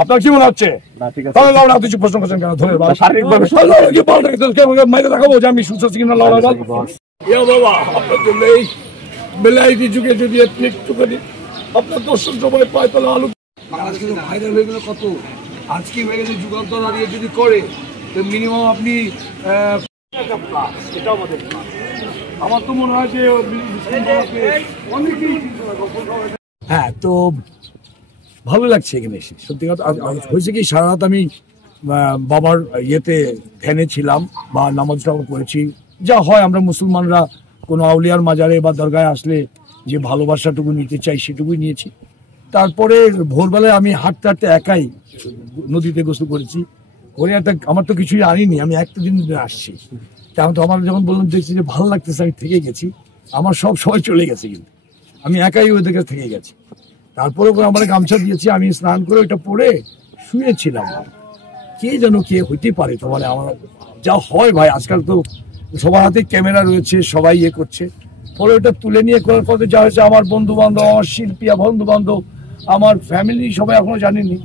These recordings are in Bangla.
আপনার কি মনে হচ্ছে? তাহলে লাউড আপনি কিছু প্রশ্ন করছেন কেন? ধরে শারীরিকভাবে মাইরে দেখাবো যে আমি সুস্থ আছি কিনা। লাউড বাবা, আপনার জন্য এই বেলায়েতি যুগে যদি একটুখানি আপনার দর্শক সবাই পায় তাহলে আলু বাংলাদেশ কিন্তু ভাইরাল হয়ে গেল কত। আজকে হয়ে গেছে যুগান্তর দাঁড়িয়ে যদি করে তো মিনিমাম আপনি এটাও আমাদের আমার তো মনে হয় যে অনেকেই হ্যাঁ। তো ভালো লাগছে এখানে এসে সত্যি কথা। হয়েছে কি সারা রাত আমি বাবার ইয়েতে ধ্যানে ছিলাম বা নামাজ টামাজ করেছি, যা হয় আমরা মুসলমানরা কোনো আউলিয়ার মাজারে বা দরগায় আসলে যে ভালোবাসাটুকু নিতে চাই সেটুকুই নিয়েছি। তারপরে ভোরবেলায় আমি হাঁটতে হাঁটতে একাই নদীতে গোসল করেছি করে একটা আমার তো কিছুই আনিনি, আমি একটা দিন আসছি। তেমন তো আমার যখন বললাম দেখছি যে ভালো লাগতেছে আমি থেকে গেছি, আমার সব সময় চলে গেছে কিন্তু আমি একাই ওদের কাছে থেকে গেছি। তারপরে আমার গামছা দিয়েছি, আমি স্নান করে ওইটা পরে শুয়েছিলাম। কে যেন কে হইতে পারে তো মানে আমার যা হয় ভাই, আজকাল তো সবার হাতে ক্যামেরা রয়েছে, সবাই ইয়ে করছে। পরে ওটা তুলে নিয়ে করার পরে যা হয়েছে আমার বন্ধু বান্ধব, আমার শিল্পী বন্ধু বান্ধব, আমার ফ্যামিলি সবাই এখনো জানেনি।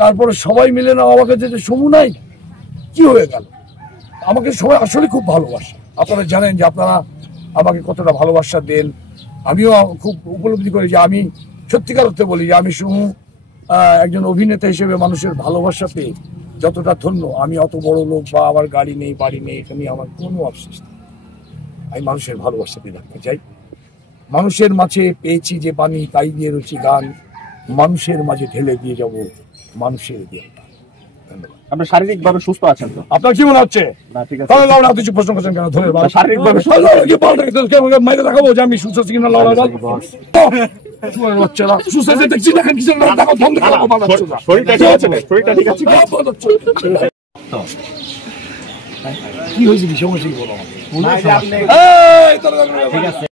তারপরে সবাই মিলে না আমাকে যে সমু নাই কি হয়ে গেল। আমাকে সবাই আসলে খুব ভালোবাসে, আপনারা জানেন যে আপনারা আমাকে কতটা ভালোবাসা দেন। আমিও খুব উপলব্ধি করি যে আমি সত্যিকার অর্থে বলি যে আমি সমু একজন অভিনেতা হিসেবে মানুষের ভালোবাসা পেয়ে যতটা ধন্য। আমি অত বড় লোক বা আমার গাড়ি নেই বাড়ি নেই, এখানে আমার কোনো আফসোস নেই। আমি মানুষের ভালোবাসা পেয়ে রাখতে চাই। মানুষের মাঝে পেয়েছি যে বাণী, তাই দিয়ে রয়েছি গান, মানুষের মাঝে ঢেলে দিয়ে যাব মানুষের দিয়ে। আপনার শারীরিকভাবে সুস্থ আছেন তো? আপনার কি মনে হচ্ছে? তাহলে লাউড আপনি কিছু প্রশ্ন করছেন কেন? ধরে শারীরিকভাবে মাইরে দেখাবো যে আমি সুস্থ আছি কিনা। লাউড কি হয়েছে? কি সমস্যা কি বলো?